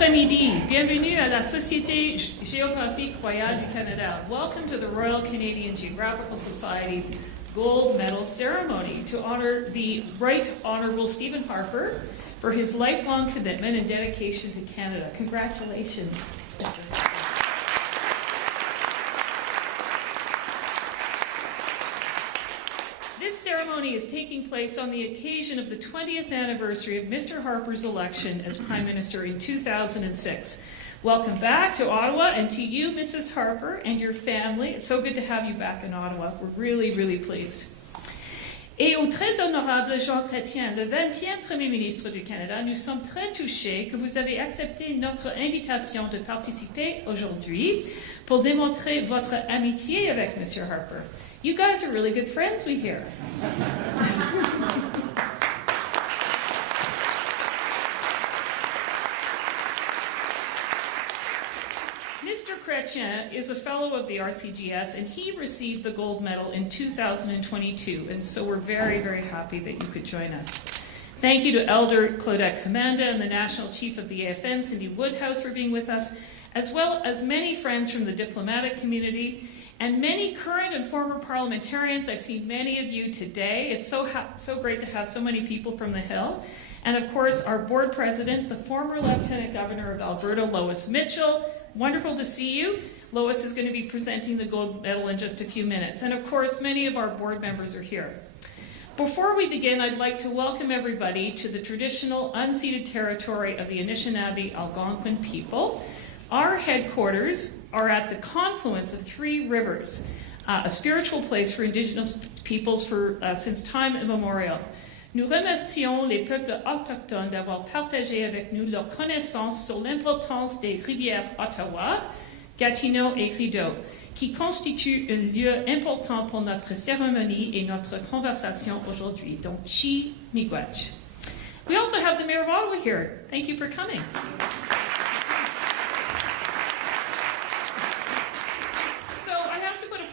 après-midi. Bienvenue à la Société géographique royale du Canada. Welcome to the Royal Canadian Geographical Society's Gold Medal Ceremony to honor the Right Honourable Stephen Harper for his lifelong commitment and dedication to Canada. Congratulations. This ceremony is taking place on the occasion of the 20th anniversary of Mr. Harper's election as Prime Minister in 2006. Welcome back to Ottawa, and to you, Mrs. Harper, and your family. It's so good to have you back in Ottawa. We're really, really pleased. Et au très honorable Jean Chrétien, le 20e Premier ministre du Canada, nous sommes très touchés que vous avez accepté notre invitation de participer aujourd'hui pour démontrer votre amitié avec Mr. Harper. You guys are really good friends, we hear. Mr. Chrétien is a fellow of the RCGS, and he received the gold medal in 2022, and so we're very, very happy that you could join us. Thank you to Elder Claudette Commanda and the National Chief of the AFN, Cindy Woodhouse, for being with us, as well as many friends from the diplomatic community, and many current and former parliamentarians. I've seen many of you today. It's so great to have so many people from the Hill. And of course, our board president, the former Lieutenant Governor of Alberta, Lois Mitchell. Wonderful to see you. Lois is going to be presenting the gold medal in just a few minutes. And of course, many of our board members are here. Before we begin, I'd like to welcome everybody to the traditional unceded territory of the Anishinaabe Algonquin people. Our headquarters are at the confluence of three rivers, a spiritual place for Indigenous peoples since time immemorial. Nous remercions les peuples autochtones d'avoir partagé avec nous leur connaissance sur l'importance des rivières Ottawa, Gatineau et Rideau, qui constituent un lieu important pour notre cérémonie et notre conversation aujourd'hui. Donc, Chi Miigwech. We also have the Mayor of Ottawa here. Thank you for coming.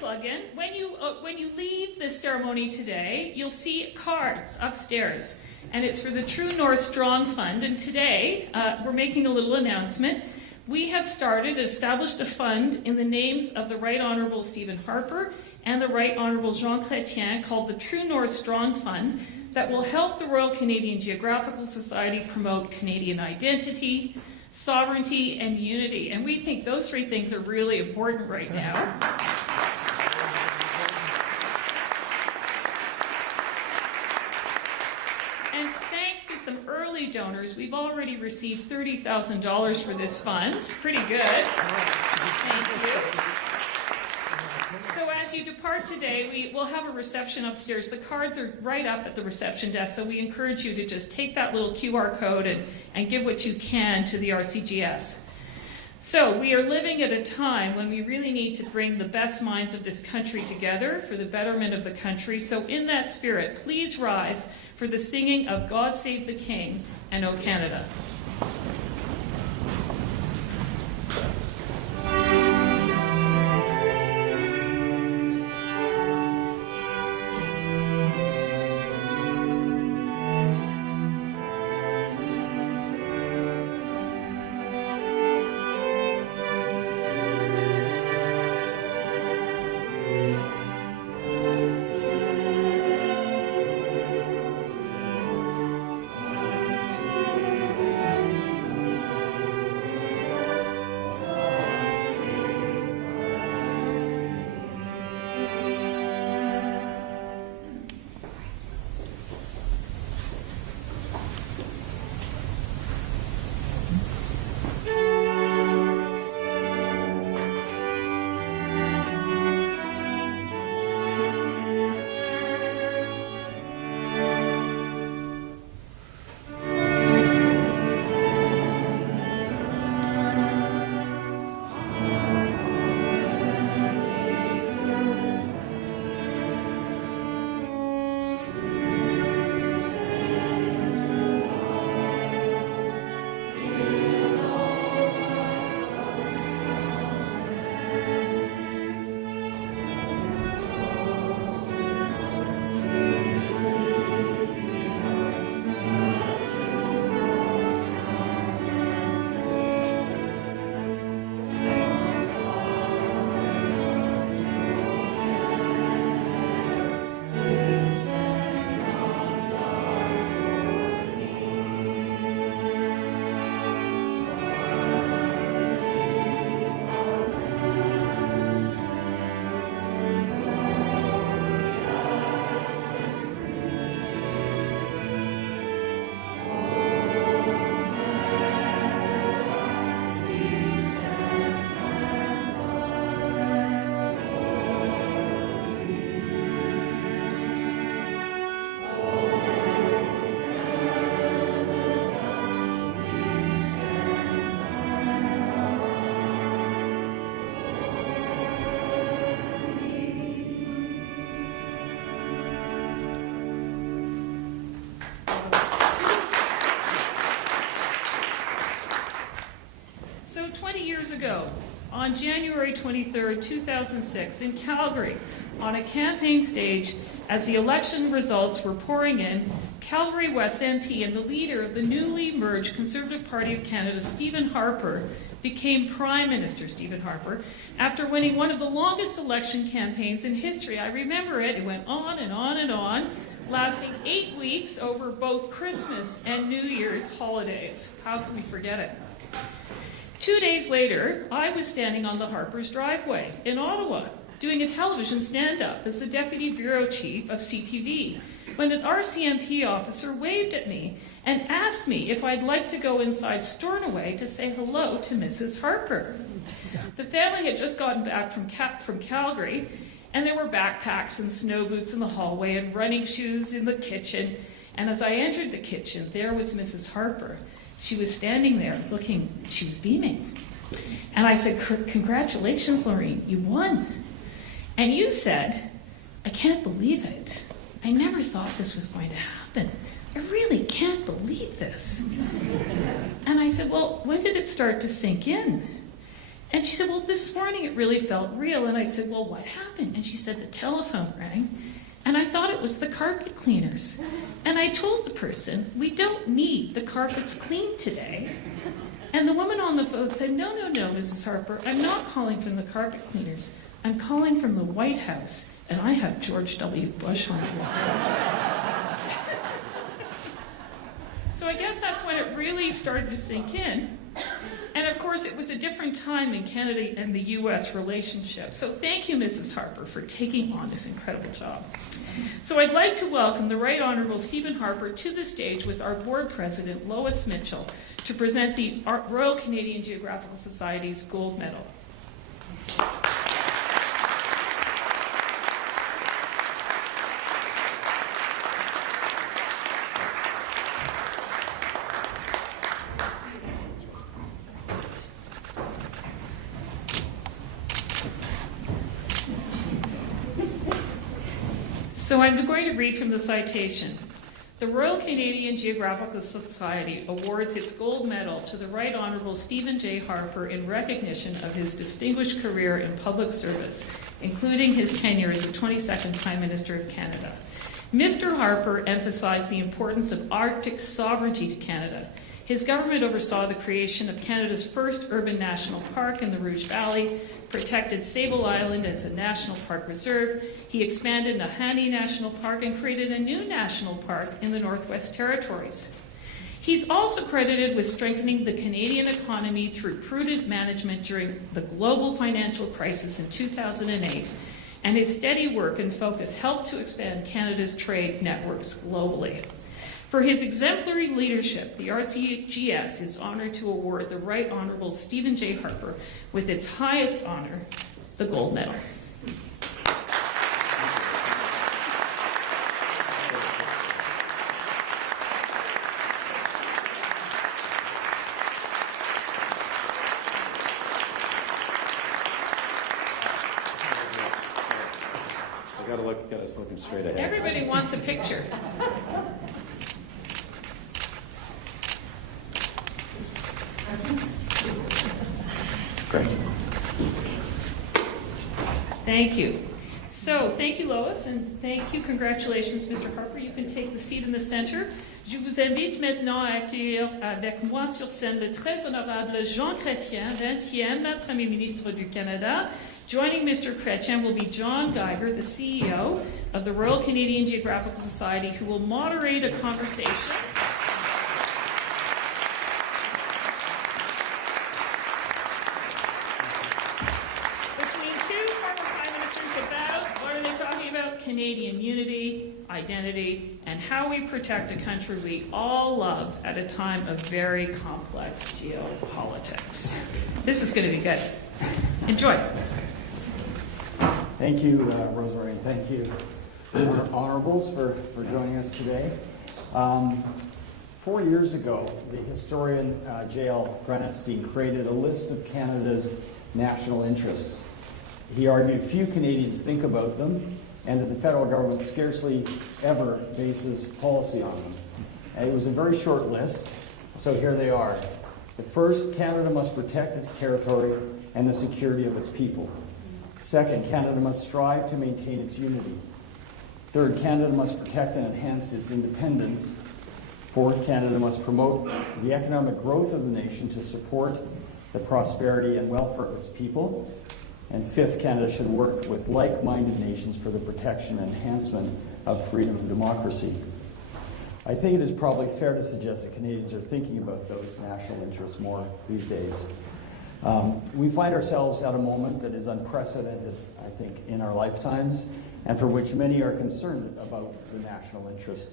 Again, when you leave this ceremony today, you'll see cards upstairs, and it's for the True North Strong Fund. And today, we're making a little announcement. We have established a fund in the names of the Right Honourable Stephen Harper and the Right Honourable Jean Chrétien called the True North Strong Fund that will help the Royal Canadian Geographical Society promote Canadian identity, sovereignty, and unity. And we think those three things are really important right now. And thanks to some early donors, we've already received $30,000 for this fund. Pretty good. Thank you. So as you depart today, we will have a reception upstairs. The cards are right up at the reception desk, so we encourage you to just take that little QR code and give what you can to the RCGS. So we are living at a time when we really need to bring the best minds of this country together for the betterment of the country. So in that spirit, please rise for the singing of God Save the King and O Canada. ago, on January 23, 2006, in Calgary, on a campaign stage, as the election results were pouring in, Calgary West MP and the leader of the newly merged Conservative Party of Canada, Stephen Harper, became Prime Minister Stephen Harper after winning one of the longest election campaigns in history. I remember it. It went on and on and on, lasting 8 weeks over both Christmas and New Year's holidays. How can we forget it? 2 days later, I was standing on the Harper's driveway in Ottawa, doing a television stand-up as the Deputy Bureau Chief of CTV, when an RCMP officer waved at me and asked me if I'd like to go inside Stornoway to say hello to Mrs. Harper. The family had just gotten back from Calgary, and there were backpacks and snow boots in the hallway and running shoes in the kitchen. And as I entered the kitchen, there was Mrs. Harper. She was standing there looking, she was beaming. And I said, "Congratulations, Lorraine, you won." And you said, "I can't believe it. I never thought this was going to happen. I really can't believe this." And I said, "Well, when did it start to sink in?" And she said, "Well, this morning it really felt real." And I said, "Well, what happened?" And she said, "The telephone rang, and I thought it was the carpet cleaners. And I told the person, we don't need the carpets cleaned today." And the woman on the phone said, no, Mrs. Harper, I'm not calling from the carpet cleaners. I'm calling from the White House, and I have George W. Bush on the line." So I guess that's when it really started to sink in. And of course, it was a different time in Canada and the US relationship. So thank you, Mrs. Harper, for taking on this incredible job. So I'd like to welcome the Right Honourable Stephen Harper to the stage with our board president, Lois Mitchell, to present the Royal Canadian Geographical Society's Gold Medal. So I'm going to read from the citation. The Royal Canadian Geographical Society awards its gold medal to the Right Honourable Stephen J. Harper in recognition of his distinguished career in public service, including his tenure as the 22nd Prime Minister of Canada. Mr. Harper emphasized the importance of Arctic sovereignty to Canada. His government oversaw the creation of Canada's first urban national park in the Rouge Valley, protected Sable Island as a national park reserve. He expanded Nahanni National Park and created a new national park in the Northwest Territories. He's also credited with strengthening the Canadian economy through prudent management during the global financial crisis in 2008, and his steady work and focus helped to expand Canada's trade networks globally. For his exemplary leadership, the RCGS is honored to award the Right Honourable Stephen J. Harper with its highest honour, the Gold Medal. I gotta look at us looking straight ahead. Everybody wants a picture. Great. Thank you. So, thank you, Lois, and thank you, congratulations, Mr. Harper. You can take the seat in the center. Je vous invite maintenant à accueillir avec moi sur scène le très honorable Jean Chrétien, 20e Premier Ministre du Canada. Joining Mr. Chrétien will be John Geiger, the CEO of the Royal Canadian Geographical Society, who will moderate a conversation Canadian unity, identity, and how we protect a country we all love at a time of very complex geopolitics. This is going to be good. Enjoy. Thank you, Rosemary, and thank you, honorables, for joining us today. 4 years ago, the historian J.L. Grenestein created a list of Canada's national interests. He argued few Canadians think about them, and that the federal government scarcely ever bases policy on them. And it was a very short list, so here they are. The first, Canada must protect its territory and the security of its people. Second, Canada must strive to maintain its unity. Third, Canada must protect and enhance its independence. Fourth, Canada must promote the economic growth of the nation to support the prosperity and welfare of its people. And fifth, Canada should work with like-minded nations for the protection and enhancement of freedom and democracy. I think it is probably fair to suggest that Canadians are thinking about those national interests more these days. We find ourselves at a moment that is unprecedented, I think, in our lifetimes, and for which many are concerned about the national interest.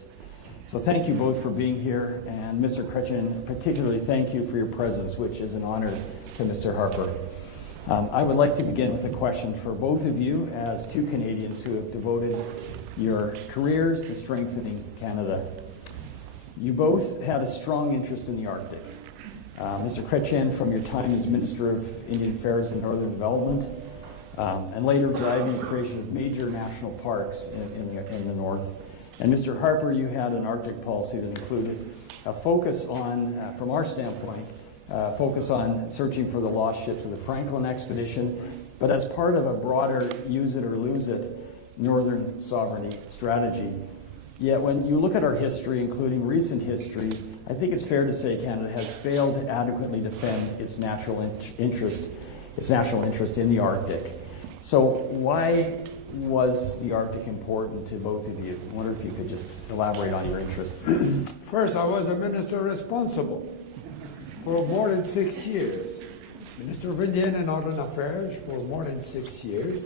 So thank you both for being here, and Mr. Chrétien, particularly thank you for your presence, which is an honor to Mr. Harper. I would like to begin with a question for both of you as two Canadians who have devoted your careers to strengthening Canada. You both had a strong interest in the Arctic. Mr. Chrétien, from your time as Minister of Indian Affairs and Northern Development, and later driving the creation of major national parks in the north. And Mr. Harper, you had an Arctic policy that included a focus on, from our standpoint, focus on searching for the lost ships of the Franklin expedition, but as part of a broader use it or lose it northern sovereignty strategy. Yet when you look at our history, including recent history, I think it's fair to say Canada has failed to adequately defend its national interest in the Arctic. So why was the Arctic important to both of you? I wonder if you could just elaborate on your interest. First, I was a minister responsible for more than 6 years. Minister of Indian and Northern Affairs for more than 6 years.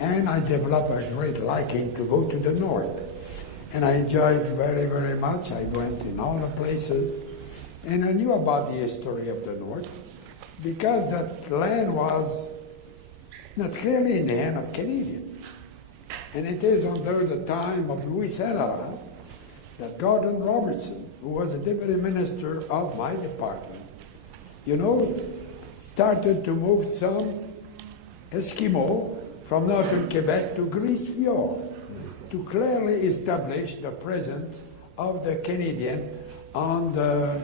And I developed a great liking to go to the north. And I enjoyed very, very much. I went in all the places. And I knew about the history of the north because that land was not clearly in the hand of Canadians. And it is under the time of Louis Saint Laurent that Gordon Robertson, who was a deputy minister of my department, started to move some Eskimo from northern Quebec to Grise Fjord to clearly establish the presence of the Canadian on the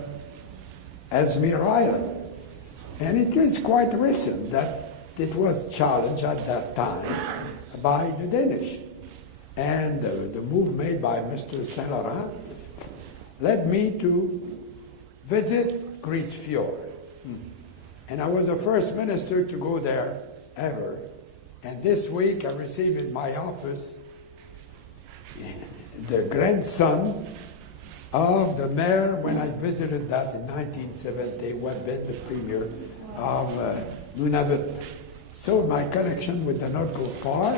Ellesmere Island. And it is quite recent that it was challenged at that time by the Danish. And the move made by Mr. Saint Laurent led me to visit Grise Fjord. And I was the first minister to go there ever. And this week I received in my office the grandson of the mayor when I visited that in 1970, who had been the premier of Nunavut. So my connection with the North go far,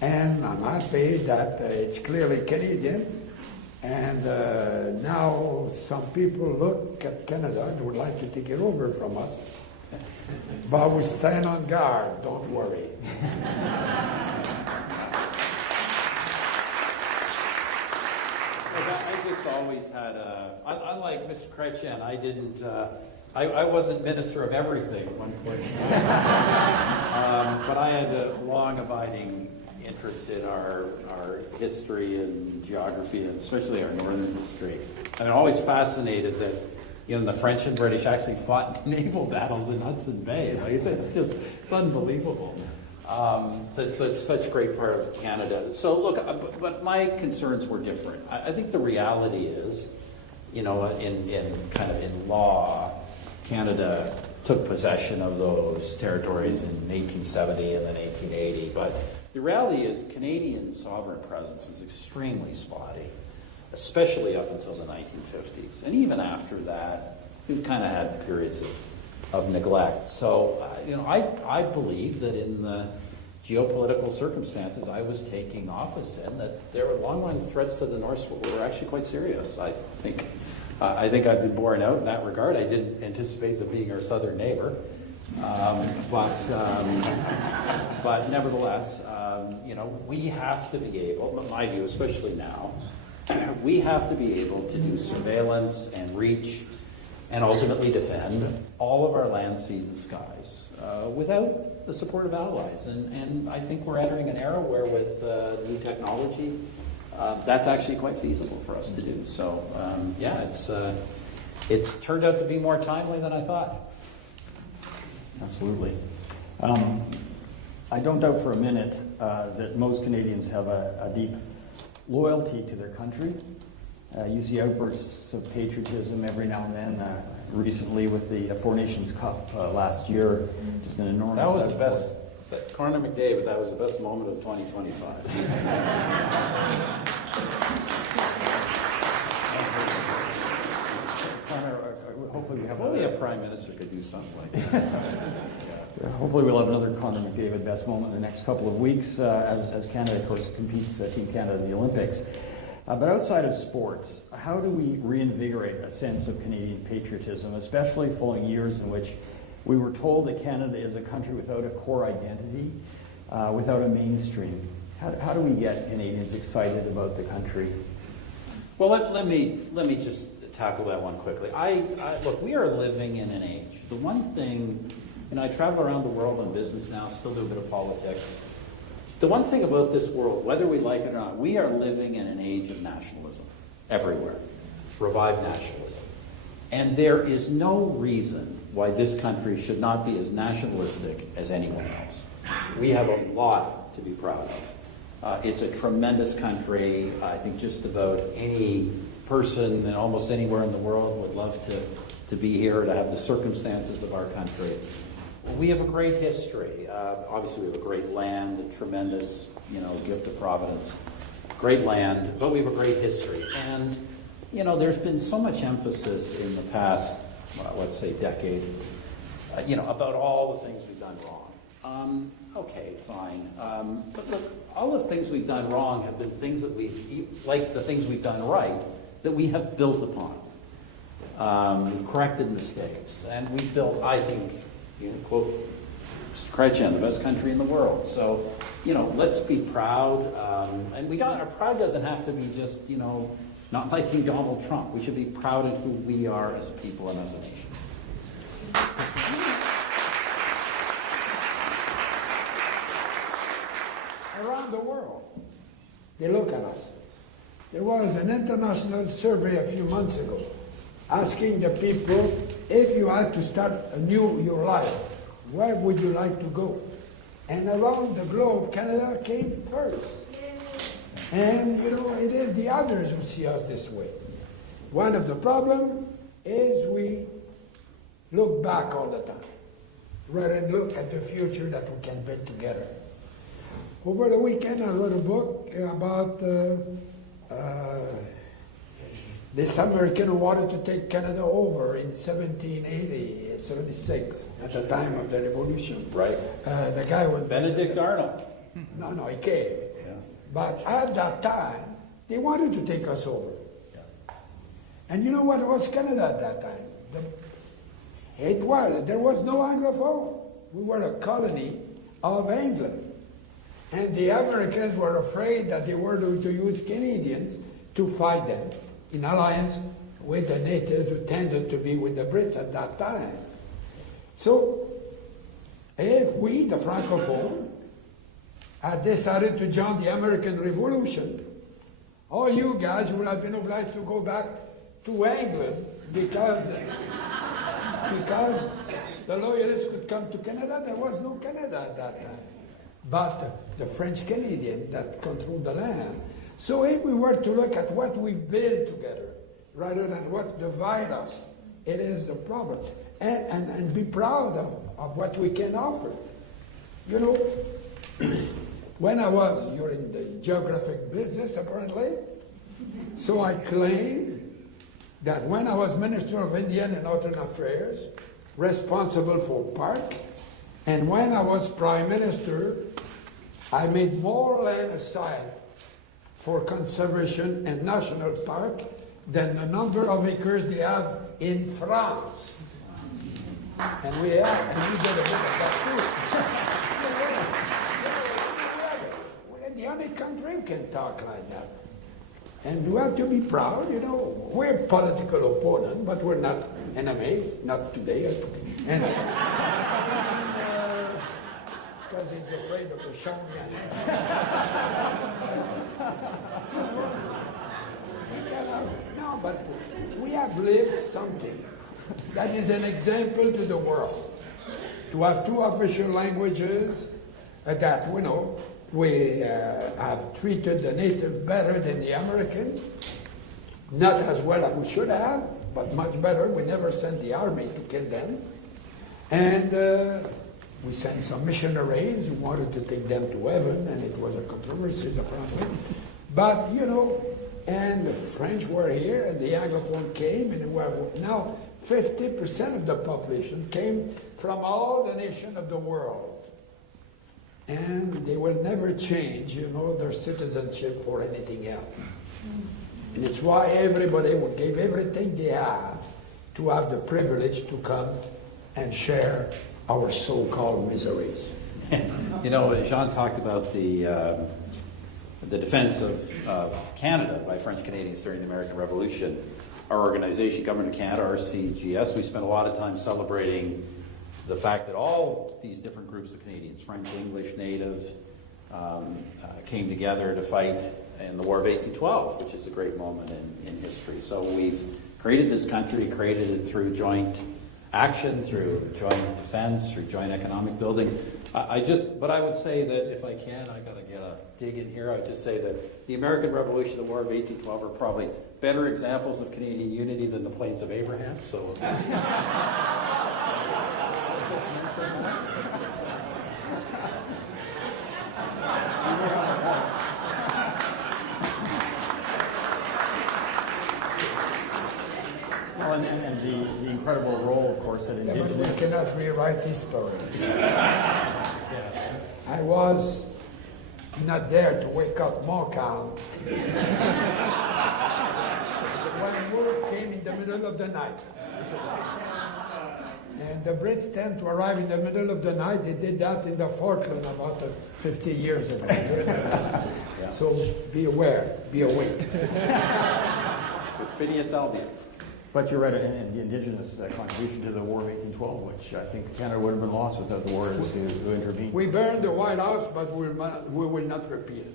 and I'm happy that it's clearly Canadian. And now some people look at Canada and would like to take it over from us. But we stand on guard, don't worry. I just always had unlike Mr. Chrétien, I wasn't minister of everything at one point. But I had a long abiding interest in our history and geography, and especially our northern history. I'm always fascinated that the French and British actually fought naval battles in Hudson Bay. It's unbelievable. It's such a great part of Canada. So look, but my concerns were different. I think the reality is, in law, Canada took possession of those territories in 1870 and then 1880. But the reality is Canadian sovereign presence is extremely spotty, especially up until the 1950s. And even after that, we've kind of had periods of neglect. So, I believe that in the geopolitical circumstances I was taking office in, that there were long-line threats to the North were actually quite serious. I think I've been borne out in that regard. I didn't anticipate them being our southern neighbor. But nevertheless, we have to be able, in my view, especially now, we have to be able to do surveillance and reach and ultimately defend all of our land, seas, and skies without the support of allies. And I think we're entering an era where with new technology, that's actually quite feasible for us to do. So, it's turned out to be more timely than I thought. Absolutely. I don't doubt for a minute that most Canadians have a deep loyalty to their country. You see outbursts of patriotism every now and then. Recently with the Four Nations Cup last year, just an enormous That was the outpour. best, Connor McDavid, that was the best moment of 2025. Connor, hopefully we have If only a prime minister could do something like that. hopefully we'll have another Connor McDavid best moment in the next couple of weeks as Canada, of course, competes, Team Canada in the Olympics. But outside of sports, how do we reinvigorate a sense of Canadian patriotism, especially following years in which we were told that Canada is a country without a core identity, without a mainstream? How do we get Canadians excited about the country? Well, let me just tackle that one quickly. Look, we are living in an age. The one thing, I travel around the world in business now, still do a bit of politics. The one thing about this world, whether we like it or not, we are living in an age of nationalism everywhere. Revived nationalism. And there is no reason why this country should not be as nationalistic as anyone else. We have a lot to be proud of. It's a tremendous country. I think just about any person and almost anywhere in the world would love to be here, to have the circumstances of our country. We have a great history. Obviously, we have a great land, a tremendous, gift of Providence. Great land, but we have a great history. And, there's been so much emphasis in the past, let's say, decade, about all the things we've done wrong. Okay, fine. But look, all the things we've done wrong have been things that like the things we've done right, that we have built upon, corrected mistakes. And we've built, I think, quote, Mr. Chrétien, the best country in the world. So, let's be proud. And our pride doesn't have to be just, not liking Donald Trump. We should be proud of who we are as a people and as a nation. Around the world, they look at us. There was an international survey a few months ago asking the people, if you had to start your life, where would you like to go? And around the globe, Canada came first. And, it is the others who see us this way. One of the problems is we look back all the time, rather than look at the future that we can build together. Over the weekend, I wrote a book about this American who wanted to take Canada over in 1780, 76, at the time of the Revolution. Right. The guy was Benedict Arnold. No, he came. Yeah. But at that time, they wanted to take us over. Yeah. And you know what was Canada at that time? There was no Anglophone. We were a colony of England. And the Americans were afraid that they were going to use Canadians to fight them in alliance with the natives who tended to be with the Brits at that time. So, if we, the Francophone, had decided to join the American Revolution, all you guys would have been obliged to go back to England because the loyalists could come to Canada. There was no Canada at that time, but the French Canadian that controlled the land. So if we were to look at what we've built together, rather than what divides us, it is the problem. And be proud of what we can offer. When you're in the geographic business apparently, so I claim that when I was Minister of Indian and Northern Affairs, responsible for park, and when I was Prime Minister, I made more land aside for conservation and national park than the number of acres they have in France. And we did a bit of that too. We're the only country who can talk like that. And we have to be proud, We're political opponents, but we're not enemies, not today. Because he's afraid of the show. No, but we have have lived something that is an example to the world. To have two official languages that, you know, we have treated the native better than the Americans. Not as well as we should have, but much better. We never sent the army to kill them. And we sent some missionaries who wanted to take them to heaven, and it was a controversy apparently. But, you know, and the French were here, and the Anglophone came, and now 50% of the population came from all the nations of the world. And they will never change, you know, their citizenship for anything else. And it's why everybody would give everything they have to have the privilege to come and share our so-called miseries. You know, Jean talked about the defense of Canada by French Canadians during the American Revolution. Our organization, Government of Canada, RCGS, we spent a lot of time celebrating the fact that all these different groups of Canadians, French, English, Native, came together to fight in the War of 1812, which is a great moment in history. So we've created this country, created it through joint action, through joint defense, through joint economic building. But I would say that if I can, I got to get a dig in here. I would just say that the American Revolution, the War of 1812, are probably better examples of Canadian unity than the Plains of Abraham. So. Well, and the incredible role, of course, that Yeah, but Indigenous... we cannot rewrite history. I was not there to wake up Montcalm when Wolfe came in the middle of the night. And the Brits tend to arrive in the middle of the night. They did that in the Falkland about 50 years ago. Yeah. So be aware, be awake. With Phineas Albion. But you're right, and the Indigenous contribution to the War of 1812, which I think Canada would have been lost without the war to intervene. We burned the White House, but we will not repeat it.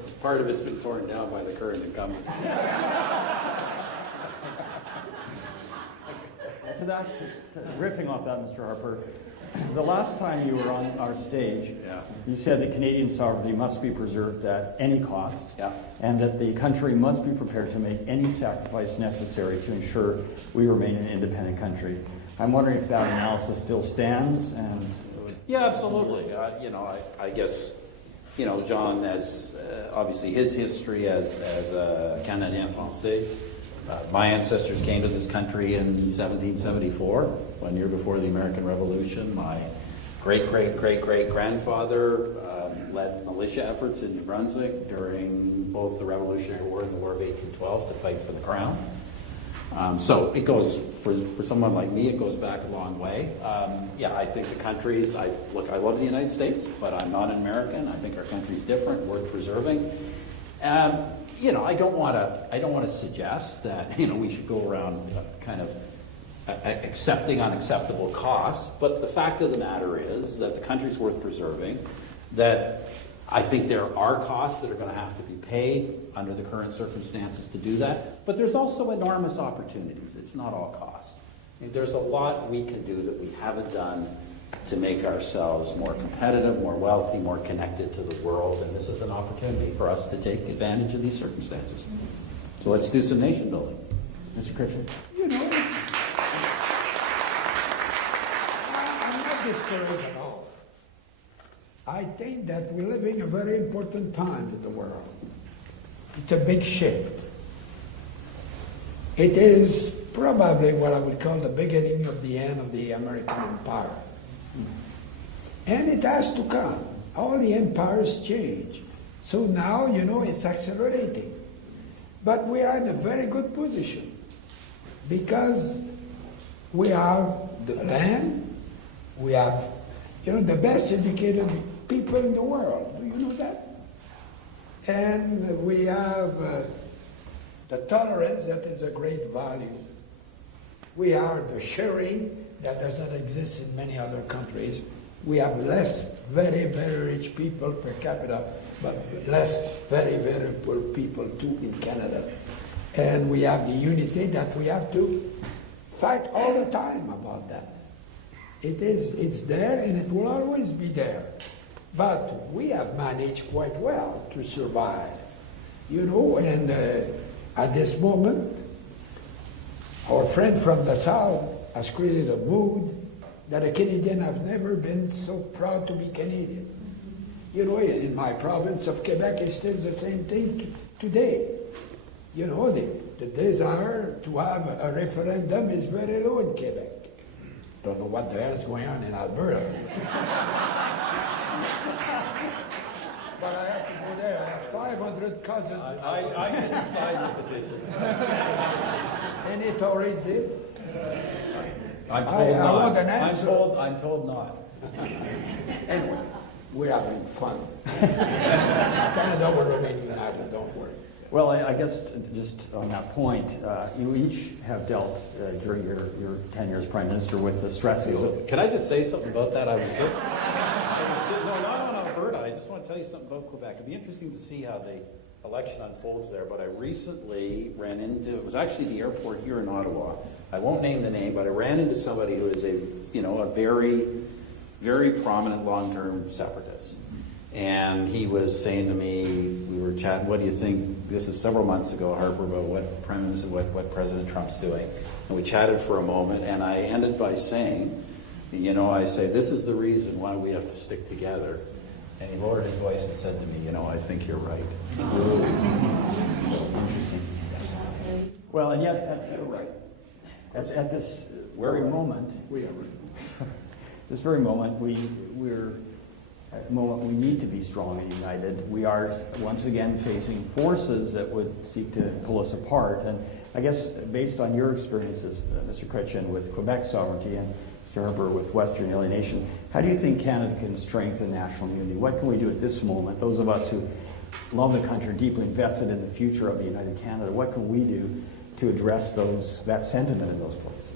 It's part of it's been torn down by the current incumbent. Riffing off that, Mr. Harper, the last time you were on our stage, you said that Canadian sovereignty must be preserved at any cost, and that the country must be prepared to make any sacrifice necessary to ensure we remain an independent country. I'm wondering if that analysis still stands. And yeah, absolutely. You know, I guess, you know, Jean has obviously his history as a Canadien Français. My ancestors came to this country in 1774, 1 year before the American Revolution. My great-great-great-great-grandfather led militia efforts in New Brunswick during both the Revolutionary War and the War of 1812 to fight for the crown. So it goes, for someone like me, it goes back a long way. Yeah, I think the countries, I love the United States, but I'm not an American. I think our country's different, worth preserving. You know, I don't want to suggest that, you know, we should go around kind of accepting unacceptable costs, but the fact of the matter is that the country's worth preserving, that I think there are costs that are going to have to be paid under the current circumstances to do that, but there's also enormous opportunities. It's not all cost. I mean, there's a lot we can do that we haven't done to make ourselves more competitive, more wealthy, more connected to the world, and this is an opportunity for us to take advantage of these circumstances. So let's do some nation building. Mr. Chrétien? You know, I'm not discouraged at all. I think that we're living a very important time in the world. It's a big shift. It is probably what I would call the beginning of the end of the American Empire. And it has to come. All the empires change. So now, you know, it's accelerating. But we are in a very good position because we have the land, we have, you know, the best educated people in the world. Do you know that? And we have the tolerance that is a great value. We have the sharing that does not exist in many other countries. We have less very, very rich people per capita, but less very, very poor people too in Canada. And we have the unity that we have to fight all the time about that. It's there and it will always be there. But we have managed quite well to survive, you know, and at this moment, our friend from the South has created a mood that a Canadian have never been so proud to be Canadian. You know, in my province of Quebec, it's still the same thing today. You know, the desire to have a referendum is very low in Quebec. Don't know what the hell is going on in Alberta. But I have to go there. I have 500 cousins. I can sign the petition. Any Tories did? I'm told I not. want an answer. I'm told not. Anyway, we're having fun. Canada will remain united, don't worry. Well, I guess just on that point, you each have dealt during your tenure as Prime Minister with the stresses of... Can I just say something about that? No, not on Alberta. I just want to tell you something about Quebec. It'd be interesting to see how the election unfolds there, but I recently ran into, it was actually the airport here in Ottawa. I won't name the name, but I ran into somebody who is a very, very prominent long-term separatist. And he was saying to me, we were chatting, what do you think, this is several months ago, Harper, about what Prime Minister, what President Trump's doing. And we chatted for a moment, and I ended by saying, I say, this is the reason why we have to stick together. And he lowered his voice and said to me, I think you're right. Well, and yet, You're right. at this very moment, We are right. this very moment, we're at the moment we need to be strong and united. We are once again facing forces that would seek to pull us apart. And I guess based on your experiences, Mr. Chrétien, with Quebec sovereignty and Mr. Harper with Western alienation, how do you think Canada can strengthen national unity? What can we do at this moment? Those of us who love the country, deeply invested in the future of the United Canada, what can we do to address that sentiment in those places?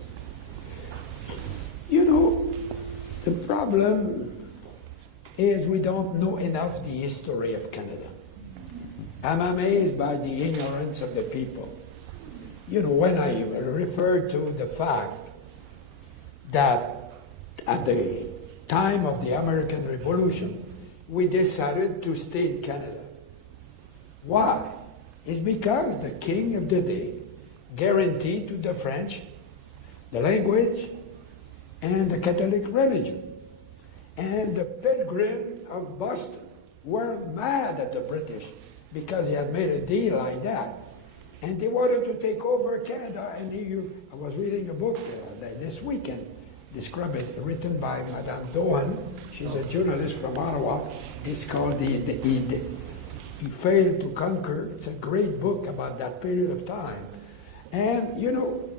The problem is we don't know enough the history of Canada. I'm amazed by the ignorance of the people. When I refer to the fact that at the time of the American Revolution, we decided to stay in Canada. Why? It's because the king of the day guaranteed to the French the language and the Catholic religion. And the pilgrims of Boston were mad at the British because he had made a deal like that. And they wanted to take over Canada. And I was reading a book this weekend, written by Madame Dohan. She's a journalist from Ottawa. It's called He Failed to Conquer. It's a great book about that period of time. And,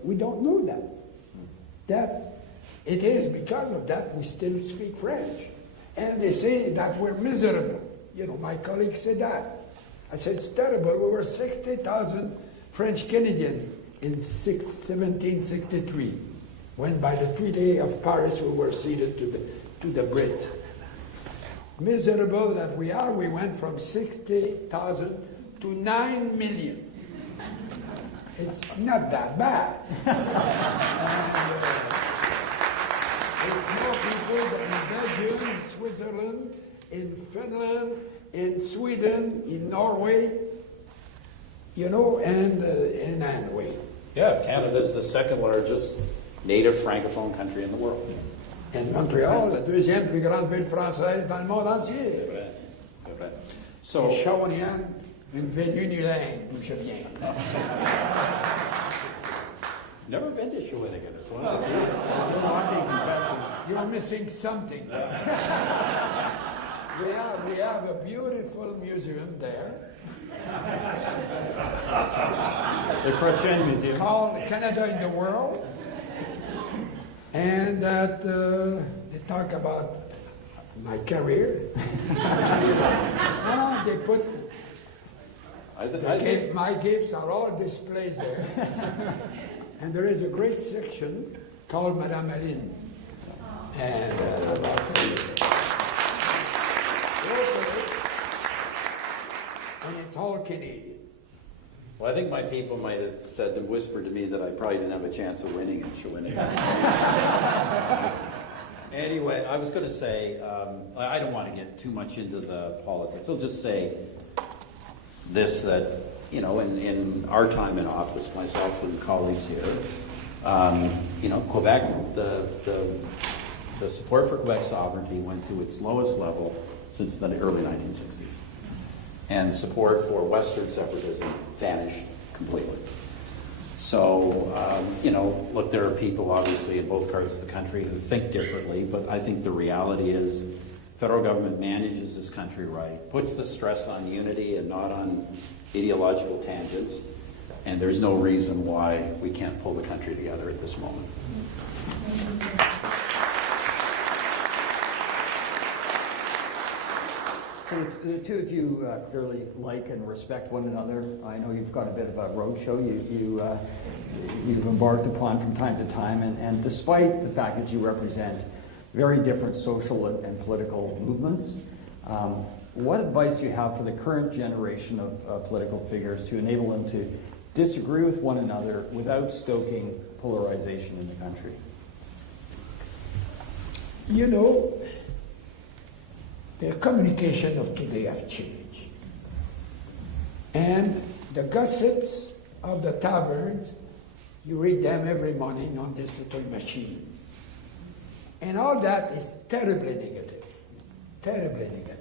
we don't know that. That it is because of that we still speak French. And they say that we're miserable. My colleague said that. I said, it's terrible. We were 60,000 French Canadians in 1763, when by the Treaty of Paris we were ceded to the Brits. Miserable that we are, we went from 60,000 to 9 million. It's not that bad. There's more people than in Belgium, in Switzerland, in Finland, in Sweden, in Norway, and anyway. Yeah, Canada is the second largest native francophone country in the world. And Montréal, la deuxième plus grande ville française dans le monde entier. C'est vrai, c'est vrai. So, Shawinigan, une ville unilingue, d'où je viens. never been to Shawinigan. It's one of the You're missing something. We have a beautiful museum there. The Chrétien Museum. Called Canada in the World. And that they talk about my career. No, they put my gifts are all displayed there. And there is a great section called Madame Aline. And and it's all Canadian. Well, I think my people might have said and whispered to me that I probably didn't have a chance of winning in Shawinigan. Anyway, I was going to say, I don't want to get too much into the politics. I'll just say this, that, you know, in our time in office, myself and colleagues here, you know, Quebec, the support for Quebec sovereignty went to its lowest level since the early 1960s. And support for Western separatism vanished completely. So, you know, look, there are people obviously in both parts of the country who think differently, but I think the reality is federal government manages this country right, puts the stress on unity and not on ideological tangents, and there's no reason why we can't pull the country together at this moment. So the two of you clearly like and respect one another. I know you've got a bit of a roadshow you've embarked upon from time to time, and despite the fact that you represent very different social and political movements, what advice do you have for the current generation of political figures to enable them to disagree with one another without stoking polarization in the country? You know, the communication of today have changed. And the gossips of the taverns, you read them every morning on this little machine. And all that is terribly negative, terribly negative.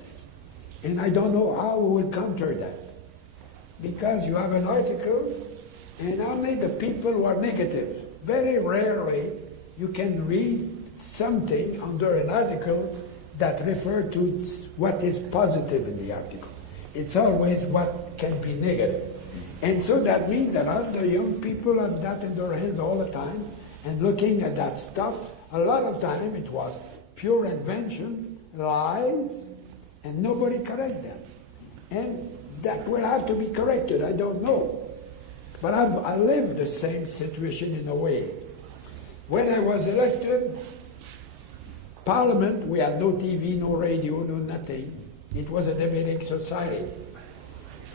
And I don't know how we will counter that. Because you have an article, and only the people who are negative. Very rarely you can read something under an article that refers to what is positive in the article. It's always what can be negative. And so that means that all the young people have that in their hands all the time, and looking at that stuff, a lot of time it was pure invention, lies, and nobody correct them. And that will have to be corrected, I don't know. But I lived the same situation in a way. When I was elected, Parliament, we had no TV, no radio, no nothing. It was a debating society.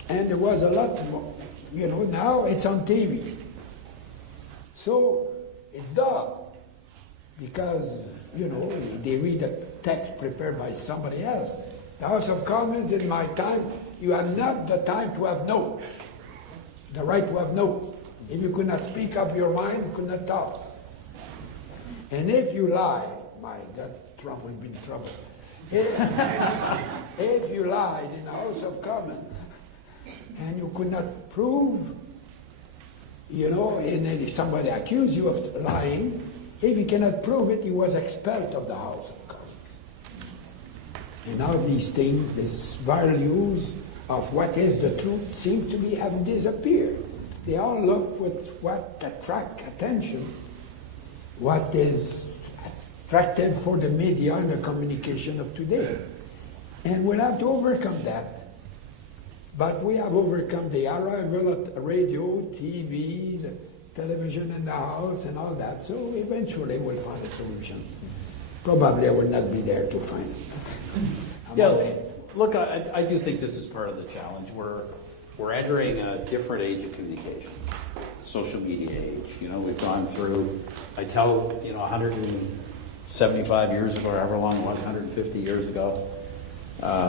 And there was a lot more, you know, now it's on TV. So it's dull. Because, you know, they read a text prepared by somebody else. The House of Commons, in my time, you had not the time to have notes. The right to have notes. If you could not speak up your mind, you could not talk. And if you lie, my God, Trump will be in trouble. If you lied in the House of Commons and you could not prove, you know, and then if somebody accused you of lying, if you cannot prove it, he was expelled of the House of Commons. And now these things, these values of what is the truth seem to be have disappeared. They all look with what attract attention, what is attractive for the media and the communication of today. And we'll have to overcome that. But we have overcome the arrival of radio, TV, the television in the house and all that. So eventually we'll find a solution. Probably I will not be there to find it. Yeah, look, I do think this is part of the challenge. We're entering a different age of communications, social media age. You know, we've gone through, I tell, you know, 175 years ago, or however long it was, 150 years ago,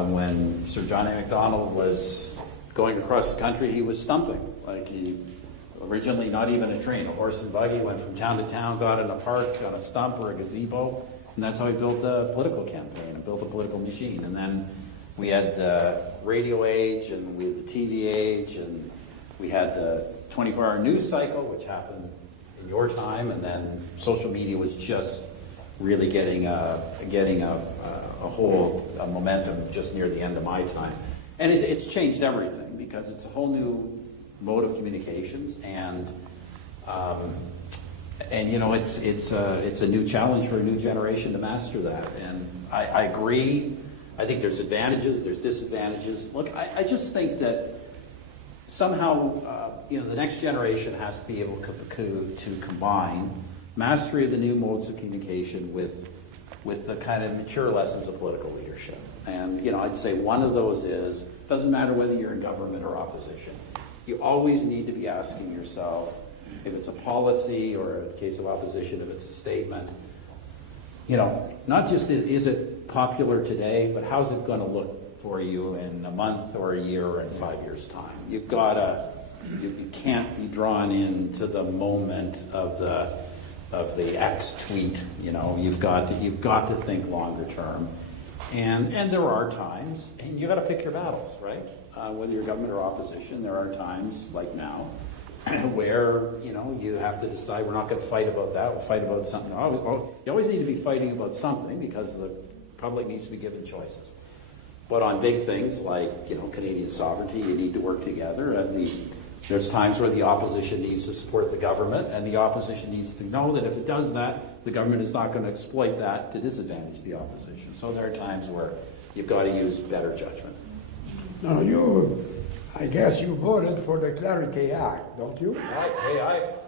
when Sir John A. Macdonald was going across the country, he was stumping. Like, he originally not even a train, a horse and buggy, went from town to town, got in a park, got a stump or a gazebo, and that's how he built a political campaign and built a political machine. And then we had the radio age, and we had the TV age, and we had the 24-hour news cycle, which happened in your time, and then social media was just really getting a whole momentum just near the end of my time. And it's changed everything, because it's a whole new mode of communications, and you know, it's a new challenge for a new generation to master that. And I agree. I think there's advantages, there's disadvantages. Look, I just think that somehow, you know, the next generation has to be able to combine mastery of the new modes of communication with the kind of mature lessons of political leadership. And, you know, I'd say one of those is, doesn't matter whether you're in government or opposition, You always need to be asking yourself, if it's a policy or in the case of opposition, if it's a statement, not just is it popular today, but how's it going to look for you in a month or a year or in 5 years' time? You can't be drawn into the moment of the X tweet. You've got to think longer term, and there are times, and you got to pick your battles, right? Whether you're government or opposition, there are times like now where you have to decide we're not going to fight about that. We'll fight about something. You always need to be fighting about something because the public needs to be given choices. But on big things like Canadian sovereignty, you need to work together. And there's times where the opposition needs to support the government, and the opposition needs to know that if it does that, the government is not going to exploit that to disadvantage the opposition. So there are times where you've got to use better judgment. No, I guess you voted for the Clarity Act, don't you?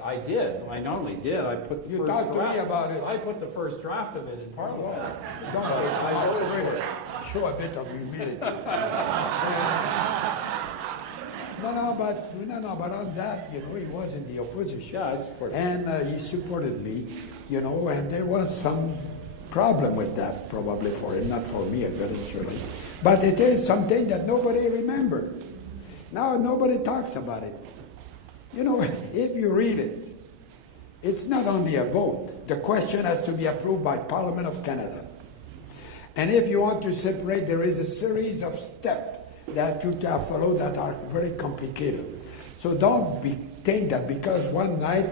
I did. I not only did, I put the first draft. You talked to me about it. I put the first draft of it in Parliament. I voted for it. Show a bit of humility. But on that, he was in the opposition. Yeah, I supported him. And he supported me, and there was some problem with that, probably for him, not for me, eventually. But it is something that nobody remembered. Now nobody talks about it. If you read it, it's not only a vote. The question has to be approved by Parliament of Canada. And if you want to separate, there is a series of steps that you have followed that are very complicated. So don't think that because one night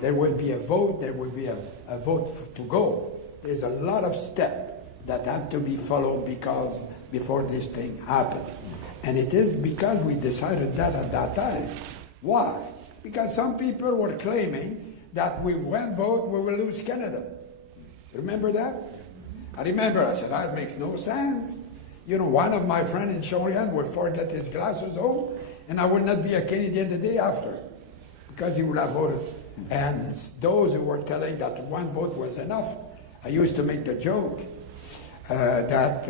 there will be a vote, there will be a vote to go. There's a lot of steps that have to be followed before this thing happens. And it is because we decided that at that time. Why? Because some people were claiming that with one vote we will lose Canada. Remember that? I remember, I said, that makes no sense. One of my friends in Chorian would forget his glasses home, and I would not be a Canadian the day after, because he would have voted. And those who were telling that one vote was enough, I used to make the joke that,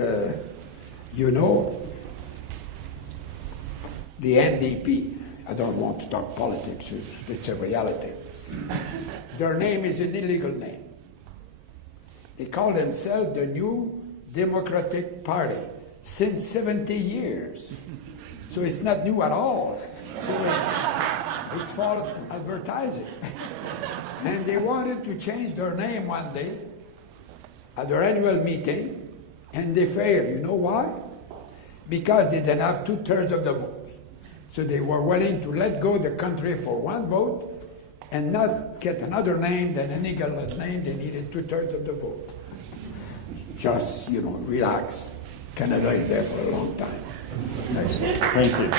the NDP, I don't want to talk politics, it's a reality. Their name is an illegal name. They call themselves the New Democratic Party since 70 years. So it's not new at all. So it's false advertising. And they wanted to change their name one day at their annual meeting, and they failed. You know why? Because they didn't have 2/3 of the vote. So they were willing to let go the country for one vote and not get another name than an illegal name. They needed 2/3 of the vote. Just, relax. Canada is there for a long time. Nice. Thank you.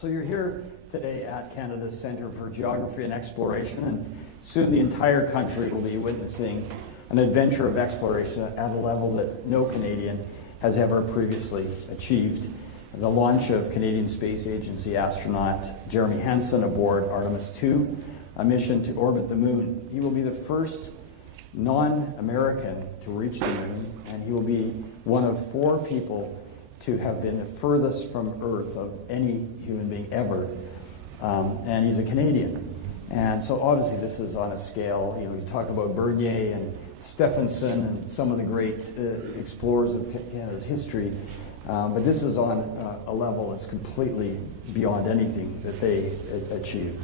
So you're here today at Canada's Centre for Geography and Exploration, and soon the entire country will be witnessing an adventure of exploration at a level that no Canadian has ever previously achieved. The launch of Canadian Space Agency astronaut Jeremy Hansen aboard Artemis II, a mission to orbit the moon. He will be the first non-American to reach the moon, and he will be one of 4 people to have been the furthest from Earth of any human being ever, and he's a Canadian. And so obviously this is on a scale, you talk about Bernier and Stephenson and some of the great explorers of Canada's history, but this is on a level that's completely beyond anything that they achieved.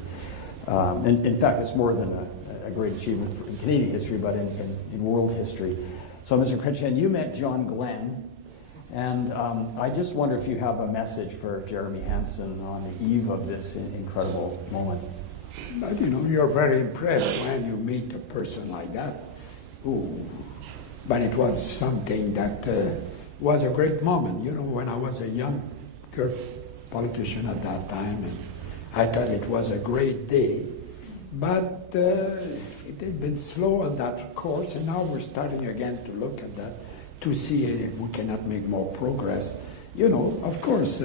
And in fact, it's more than a great achievement in Canadian history, but in world history. So Mr. Chrétien, you met John Glenn, and I just wonder if you have a message for Jeremy Hansen on the eve of this incredible moment. But you're very impressed when you meet a person like that. But it was something that was a great moment. When I was a young politician at that time, and I thought it was a great day. But it had been slow on that course, and now we're starting again to look at that to see if we cannot make more progress. Of course,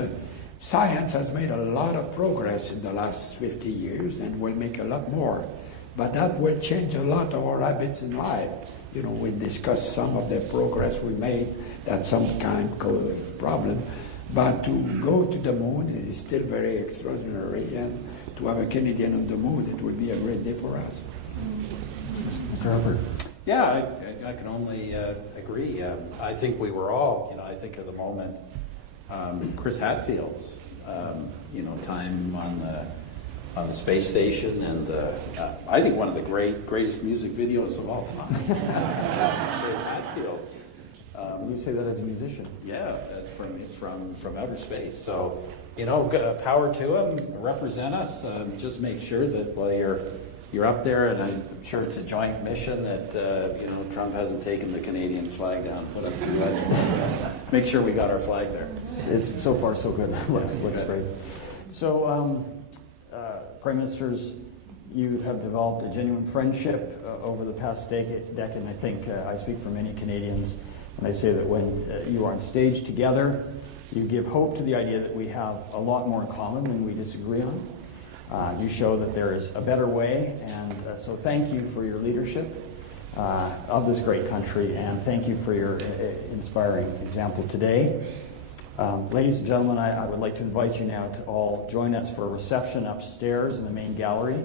science has made a lot of progress in the last 50 years and will make a lot more. But that will change a lot of our habits in life. You know, we discussed some of the progress we made that some kind cause problem. But to go to the moon is still very extraordinary, and to have a Canadian on the moon, it would be a great day for us. Harper. Yeah, I can only agree. I think we were all, I think of the moment, Chris Hadfield's, time on the space station, and I think one of the greatest music videos of all time. Chris Hadfield's. You say that as a musician? Yeah, that's from outer space. So, power to him, represent us. Just make sure that while you're up there, and I'm sure it's a joint mission that Trump hasn't taken the Canadian flag down, put up the US flag. Make sure we got our flag there. It's so far so good. looks great. So, Prime Ministers, you have developed a genuine friendship over the past decade. And I think I speak for many Canadians when I say that when you are on stage together, you give hope to the idea that we have a lot more in common than we disagree on. You show that there is a better way, and so thank you for your leadership of this great country, and thank you for your inspiring example today. Ladies and gentlemen, I would like to invite you now to all join us for a reception upstairs in the main gallery,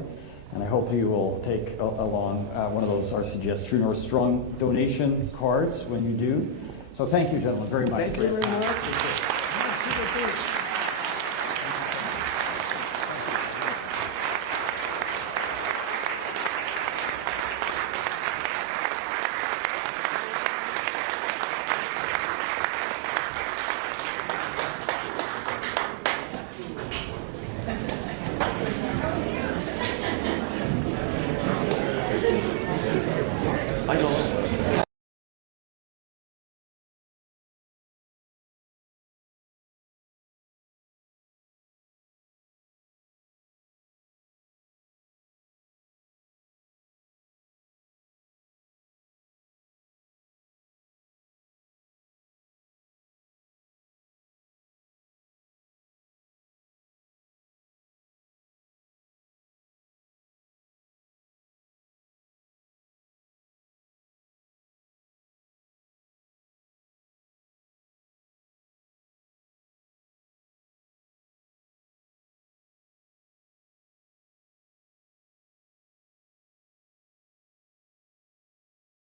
and I hope you will take along one of those RCGS True North Strong donation cards when you do. So thank you, gentlemen, very much. Thank you very much.